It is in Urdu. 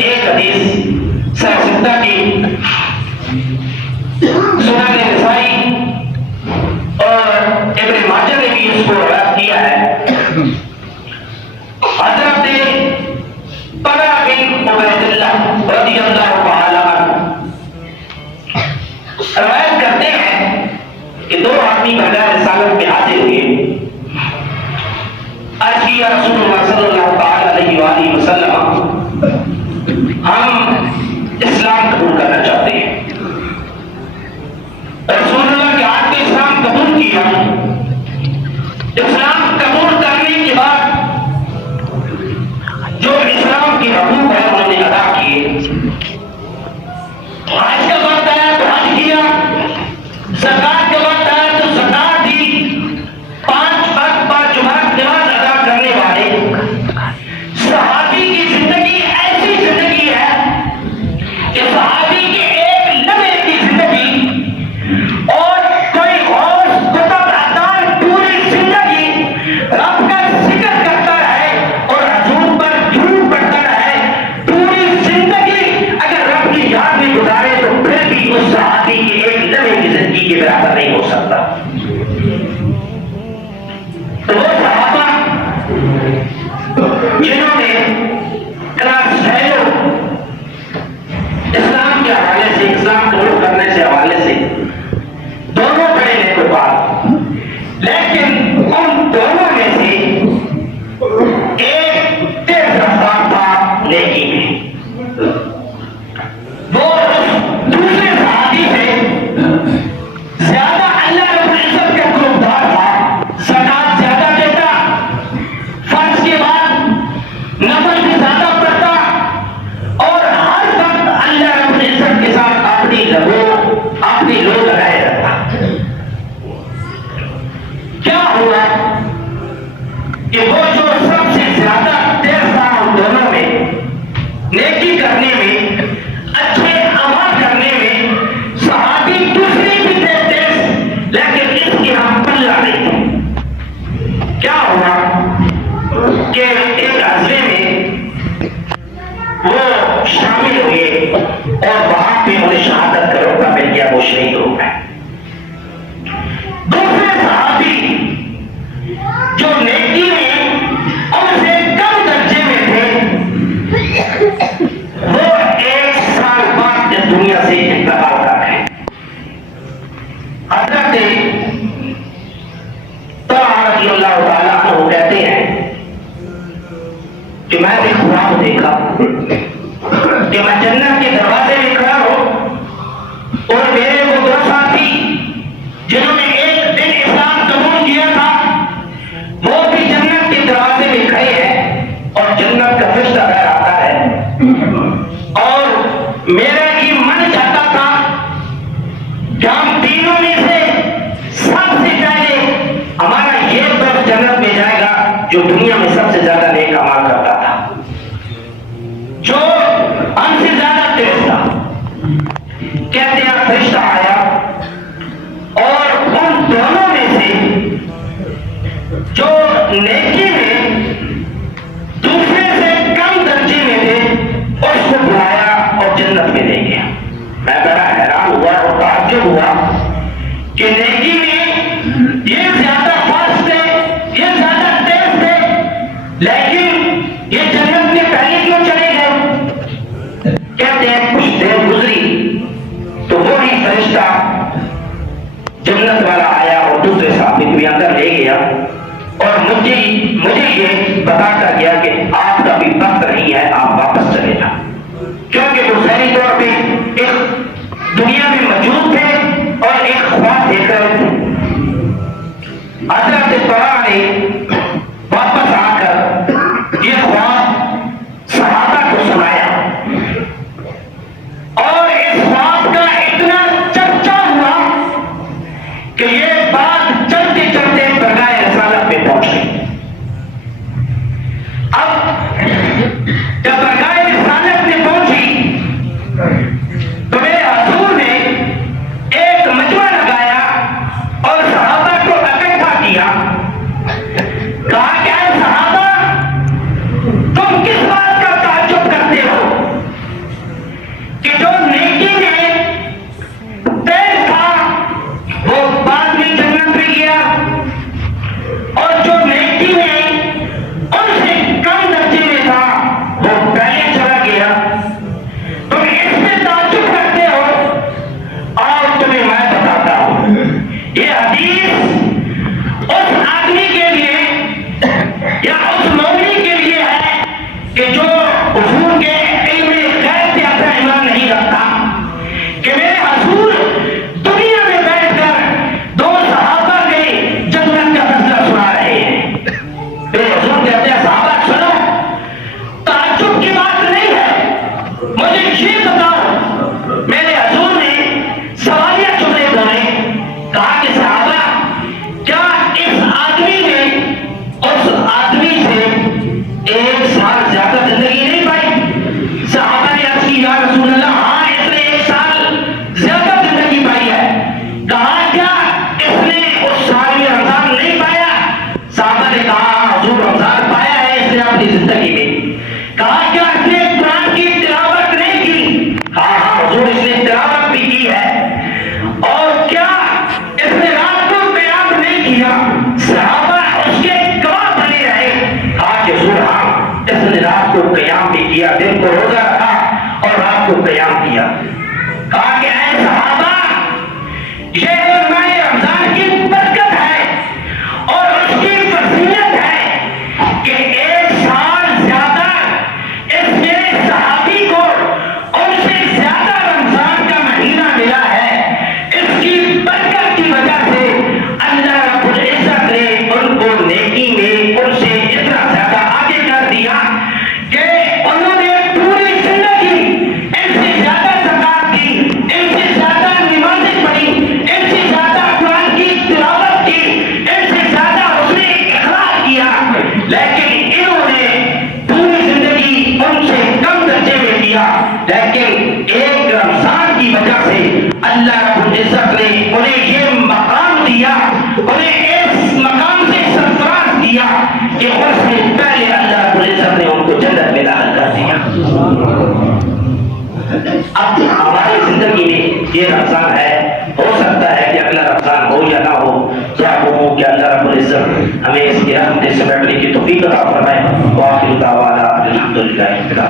ایک حدیث سرسدہ کی سنن نسائی اور ابن ماجہ نے بھی اس کو روایت کیا ہے. حضرت طلحہ بن عبید اللہ رضی اللہ تعالی عنہ روایت کرتے ہیں کہ دو آدمی بغیر رسالت میں حاضر ہوئے. عرض کیا رسول اللہ صلی اللہ تعالی علیہ وآلہ وسلم ہم اسلام قبول کرنا چاہتے ہیں. رسول اللہ کے ہاتھ میں اسلام قبول کیا. اسلام قبول کرنے کے بعد جو اسلام کے حقوق ہے انہوں نے ادا کیے. حج کا وقت آیا تو حج کیا, زکات کا وقت آیا تو زکات دی. 5 وقت با جماعت نماز ادا کرنے والے صحابی کی زندگی ایسی زندگی ہے کہ صحابی کے ایک لمحے کی زندگی اور کوئی غوث قطب عطار پوری زندگی رب کا ذکر کرتا ہے اور حضور پر درود پڑھتا ہے. پوری زندگی اگر رب کی یاد میں گزارے تو پھر بھی اس صحابی کے ایک لمحے کی زندگی کے برابر نہیں ہو سکتا. تو وہ صحابہ جنہوں نے کلاس فیلو اسلام کے حوالے سے, اسلام قبول کرنے سے حوالے سے دونوں بڑے نیکوکار, لیکن ان دونوں میں سے ایک تیز رفتار تھا نیکی میں. وہ دوسرے صحابی سے زیادہ اللہ رب العزت کا قربدار تھا, زکات زیادہ دیتا, فرض کے بعد نفل بھی زیادہ پڑھتا اور ہر وقت اللہ رب العزت کے ساتھ اپنی لو لگائے رکھتا. کیا ہوا کہ وہ جو سب سے زیادہ تیز تھا ان دونوں میں, نیکی کرنے میں, اچھے عمل کرنے میں, صحابی دوسری بھی تھے تیز لیکن اس کی ہم پلہ نہیں تھے. کیا ہوا کہ ایک عزلے میں وہ شامل ہوئے اور وہاں پہ انہیں شہادت کا روکا مل گیا, وہ شہید ہو گئے. دوسرے صحابی جو نیکی میں ان سے کم درجے میں تھے وہ 1 سال بعد اس دنیا سے انتقال کر گئے. حضرت طلحہ رضی اللہ تعالیٰ عنہ کہتے ہیں کہ میں نے خواب دیکھا کہ میں جنت کے دروازے میں کھڑا ہوں اور میرے وہ دو ساتھی جنہوں نے ایک دن اسلام قبول کیا تھا وہ بھی جنت کے دروازے میں کھڑے ہیں اور جنت کا فرشتہ بہ آتا ہے اور میرا یہ من چاہتا تھا کہ ہم تینوں میں سے سب سے پہلے ہمارا یہ دوست جنت میں جائے گا جو دنیا میں سب سے زیادہ نیک عمل کرتا تھا, جو ہم سے زیادہ تیز تھا. کہتے ہیں فرشتہ آیا اور ان دونوں میں سے جو نیکی میں دوسرے سے کم درجے میں تھے اس کو بلایا اور جنت میں لے گیا. میں بڑا حیران ہوا اور تعجب ہوا کہ نیکی میں یہ زیادہ فاسٹ تھے, یہ زیادہ تیز تھے, لیکن یہ جنت میں پہلے کیوں چلے گئے؟ کہتے ہیں کچھ دیر گزری تو وہی فرشتہ جنت والا آیا اور دوسرے صحابی کو اندر لے گیا اور مجھے یہ بتا کر گیا کہ آپ کا بھی وقت نہیں ہے, آپ واپس چلے جائیں. کیونکہ وہ ظاہری طور پہ ایک دنیا میں موجود تھے اور ایک خواب دیکھ رہے تھے. حضرت طلحہ نے واپس آ کر یہ خواب صحابہ کو سنایا اور اس خواب کا اتنا چرچا ہوا کہ یہ بات چلتے چلتے برگائے رسالت میں پہنچ گئی. دن کو روزہ رکھا اور رات کو قیام کیا. کہا کہ اے صحابہ، یہ روز ماہ رمضان کی برکت ہے اور اس کی فضیلت ہے کہ ایک سال زیادہ اس میرے صحابی کو ان سے زیادہ رمضان کا مہینہ ملا ہے. اس کی برکت کی وجہ سے اللہ رب العزت نے ان کو نیکی میں ان سے اتنا زیادہ آگے کر دیا کہ انہوں نے پوری زندگی ان سے زیادہ زکات کی، ان سے زیادہ نمازیں پڑھی، ان سے زیادہ قرآن کی تلاوت کی، ان سے زیادہ حسن اخلاق کیا، لیکن انہوں نے پوری زندگی ان سے کم درجے میں کیا. لیکن ایک رمضان کی وجہ سے اللہ رب العزت نے انہیں یہ مقام دیا، انہیں اس مقام سے سرفراز کیا کہ اس سے پہلے اللہ رب العزت نے ان کو جنت میں داخل کر دیا. اب ہماری زندگی میں یہ رمضان ہے، ہو سکتا ہے کہ اگلا رمضان ہو یا نہ ہو. کیا ہو کہ اللہ رب العزت ہمیں اس کے رحمت سے بیٹھنے کی توفیق عطا فرمائے. وآخر دعوانا الحمدللہ.